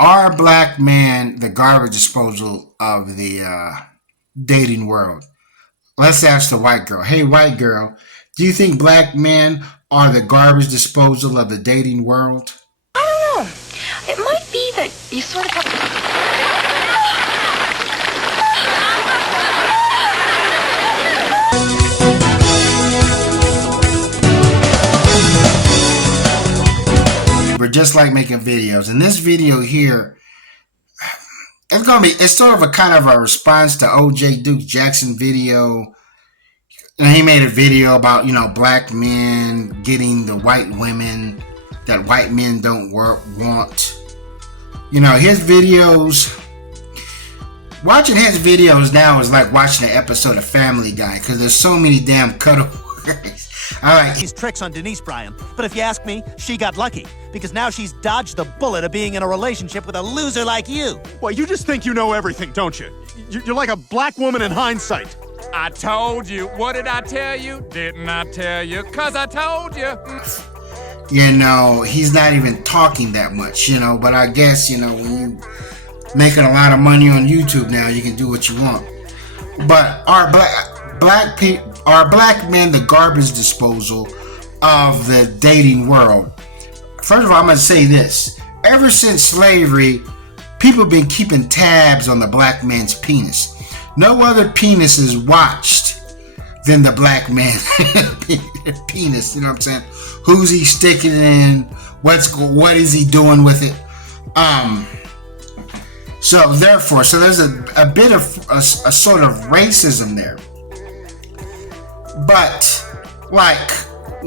Are black men the garbage disposal of the dating world? Let's ask the white girl. Hey, white girl, do you think black men are the garbage disposal of the dating world? I don't know. It might be that you sort of have. We're just like making videos. In this video here, it's sort of a kind of a response to Oshay Duke Jackson video. And he made a video about, black men getting the white women that white men don't want. His videos, watching his videos now is like watching an episode of Family Guy because there's so many damn cutaways. All right. These tricks on Denise Bryan, but if you ask me, she got lucky because now she's dodged the bullet of being in a relationship with a loser like you. Well, you just think you know everything, don't you? You're like a black woman in hindsight. I told you. What did I tell you? Didn't I tell you? 'Cause I told you. He's not even talking that much, but I guess, when you making a lot of money on YouTube now, you can do what you want. But are black men the garbage disposal of the dating world? First of all, I'm going to say this. Ever since slavery, people have been keeping tabs on the black man's penis. No other penis is watched than the black man penis. You know what I'm saying? Who's he sticking it in? What is he doing with it? So there's a bit of a sort of racism there. But like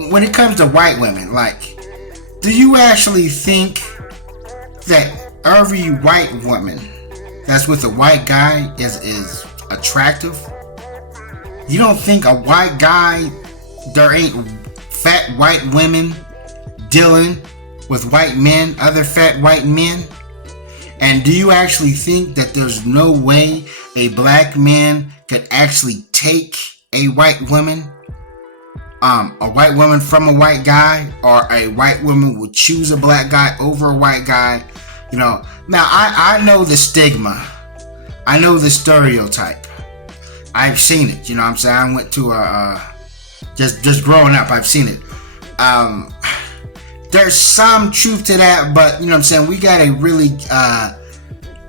when it comes to white women, like, do you actually think that every white woman that's with a white guy is attractive? You don't think a white guy, there ain't fat white women dealing with white men, other fat white men? And do you actually think that there's no way a black man could actually take a white woman? A white woman from a white guy, or a white woman would choose a black guy over a white guy? Now I know the stigma. I know the stereotype. I've seen it. You know what I'm saying? I went to just growing up, I've seen it. There's some truth to that, but you know what I'm saying, we gotta really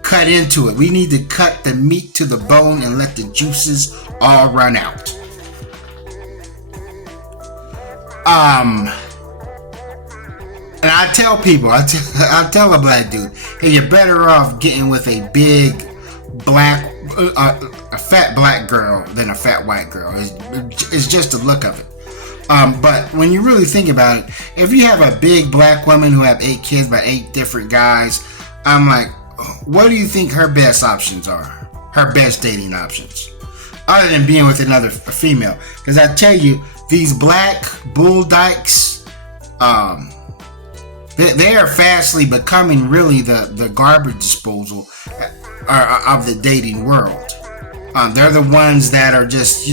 cut into it. We need to cut the meat to the bone and let the juices all run out. And I tell people, I tell a black dude, hey, you're better off getting with a big black, a fat black girl than a fat white girl. It's just the look of it. But when you really think about it, if you have a big black woman who have 8 kids by 8 different guys, I'm like, what do you think her best options are? Her best dating options, other than being with another female? Because I tell you, these black bull dykes, they are fastly becoming really the garbage disposal of the dating world. They're the ones that are just,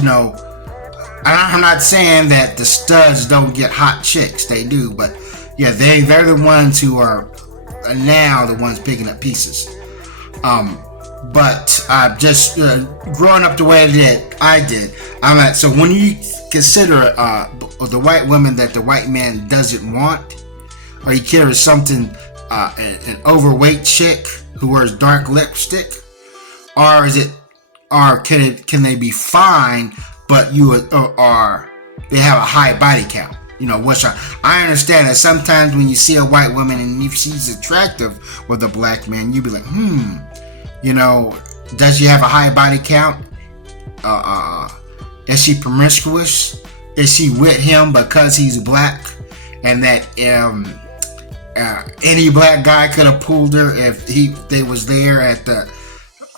I'm not saying that the studs don't get hot chicks. They do, but yeah, they're the ones who are now the ones picking up pieces. But just growing up the way I did, I'm like, so when you consider the white woman that the white man doesn't want, or you carry something, an overweight chick who wears dark lipstick, or can they be fine, but they have a high body count? Which I understand that sometimes when you see a white woman and if she's attractive with a black man, you be like, does she have a high body count? Is she promiscuous? Is she with him because he's black, and that any black guy could have pulled her if they was there at the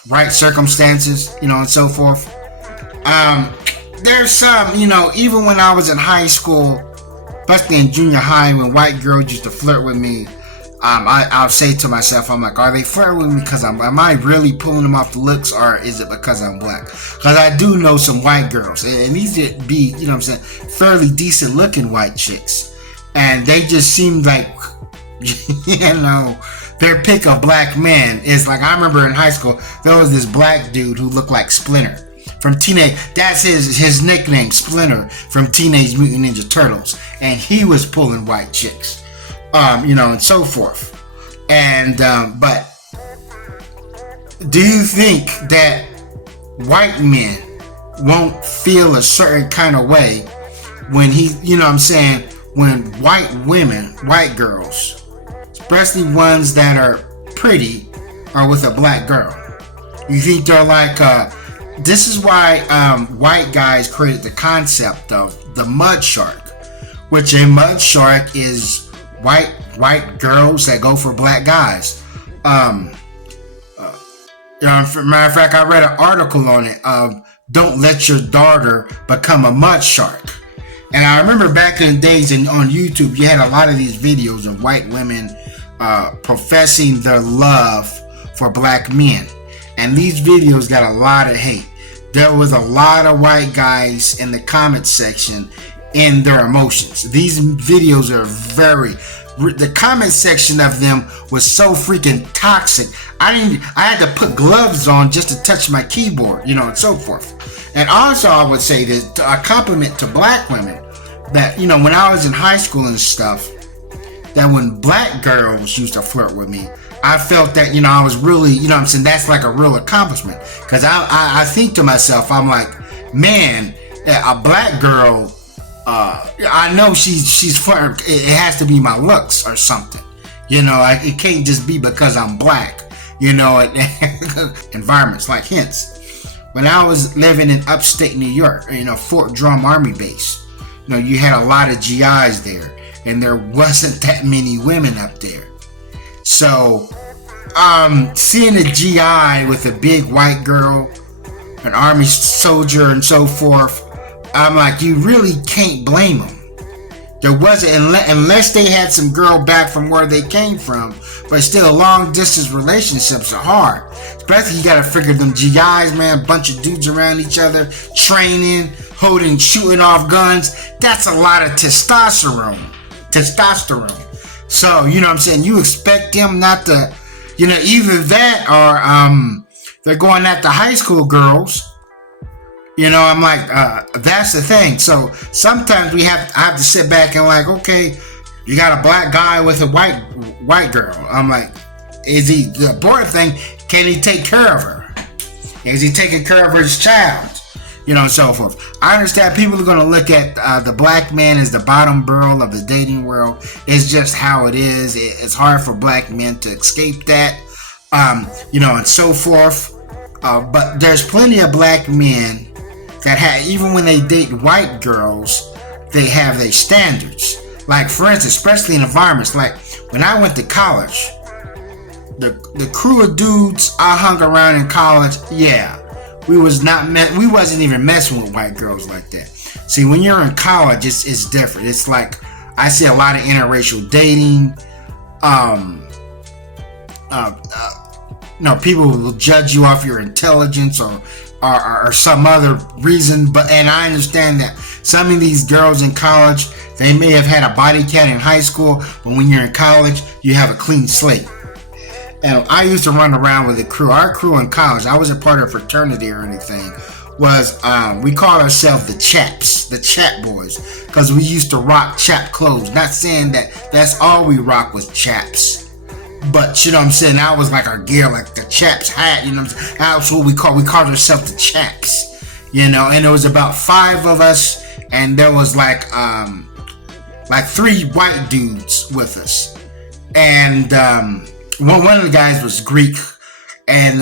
right circumstances, and so forth. There's some, even when I was in high school, especially in junior high, when white girls used to flirt with me, I'll say to myself, I'm like, are they flirting with me because am I really pulling them off the looks, or is it because I'm black? Because I do know some white girls, and these would be, fairly decent looking white chicks, and they just seem like, their pick of black men is like, I remember in high school, there was this black dude who looked like Splinter from Teenage, that's his nickname, Splinter from Teenage Mutant Ninja Turtles. And he was pulling white chicks, and so forth. And, but do you think that white men won't feel a certain kind of way when when white women, white girls, especially ones that are pretty, are with a black girl? You think they're like, this is why white guys created the concept of the mud shark, which a mud shark is white girls that go for black guys. Matter of fact, I read an article on it of don't let your daughter become a mud shark. And I remember back in the days on YouTube, you had a lot of these videos of white women professing their love for black men. And these videos got a lot of hate. There was a lot of white guys in the comment section in their emotions. These videos are the comment section of them was so freaking toxic. I had to put gloves on just to touch my keyboard, and so forth. And also I would say that a compliment to black women, that, when I was in high school and stuff, that when black girls used to flirt with me, I felt that, I was really, that's like a real accomplishment. Because I think to myself, I'm like, man, a black girl, I know she's flirting. It has to be my looks or something. It can't just be because I'm black. Environments like hints. When I was living in upstate New York, Fort Drum Army Base, you had a lot of GIs there, and there wasn't that many women up there. So, seeing a GI with a big white girl, an army soldier, and so forth, I'm like, you really can't blame them. There wasn't, unless they had some girl back from where they came from, but still, long distance relationships are hard. Especially, you gotta figure them GIs, man, bunch of dudes around each other, training, shooting off guns. That's a lot of testosterone. So, you expect them not to, either that or they're going after high school girls. I'm like, that's the thing. So sometimes I have to sit back and like, okay, you got a black guy with a white girl. I'm like, is he, the important thing, can he take care of her? Is he taking care of his child? And so forth. I understand people are going to look at the black man as the bottom barrel of the dating world. It's just how it is. It's hard for black men to escape that, and so forth. But there's plenty of black men that even when they date white girls, they have their standards. Like, for instance, especially in environments like when I went to college, the crew of dudes I hung around in college, we wasn't even messing with white girls like that. See, when you're in college, it's different. It's like, I see a lot of interracial dating. People will judge you off your intelligence or some other reason, and I understand that some of these girls in college, they may have had a body count in high school, but when you're in college, you have a clean slate. And I used to run around with a crew. Our crew in college, I wasn't part of a fraternity or anything, was we called ourselves the Chaps, the Chap Boys, because we used to rock chap clothes. Not saying that that's all we rock was chaps. But, that was like our gear, like the Chaps hat, That's what we called ourselves the Chaps, and there was about 5 of us, and there was like 3 white dudes with us. And, one of the guys was Greek, and,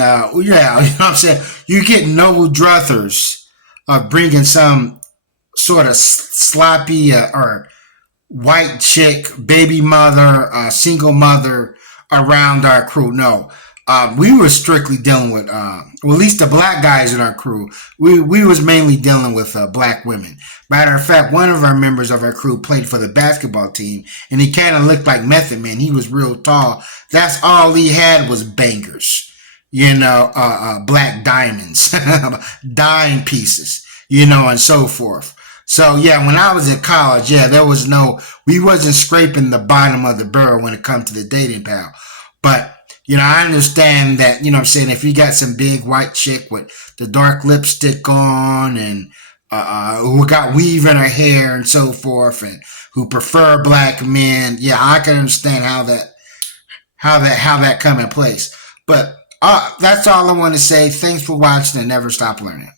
you get no druthers of bringing some sort of sloppy, or white chick, baby mother, single mother, around our crew. No, we were strictly dealing with, at least the black guys in our crew, we was mainly dealing with black women. Matter of fact, one of our members of our crew played for the basketball team, and he kind of looked like Method Man. He was real tall. That's all he had was bangers, black diamonds, dime pieces, and so forth. So when I was in college, we wasn't scraping the bottom of the barrel when it comes to the dating pal. But, I understand that, I'm saying, if you got some big white chick with the dark lipstick on and who got weave in her hair and so forth and who prefer black men, yeah, I can understand how that come in place. But that's all I want to say. Thanks for watching and never stop learning.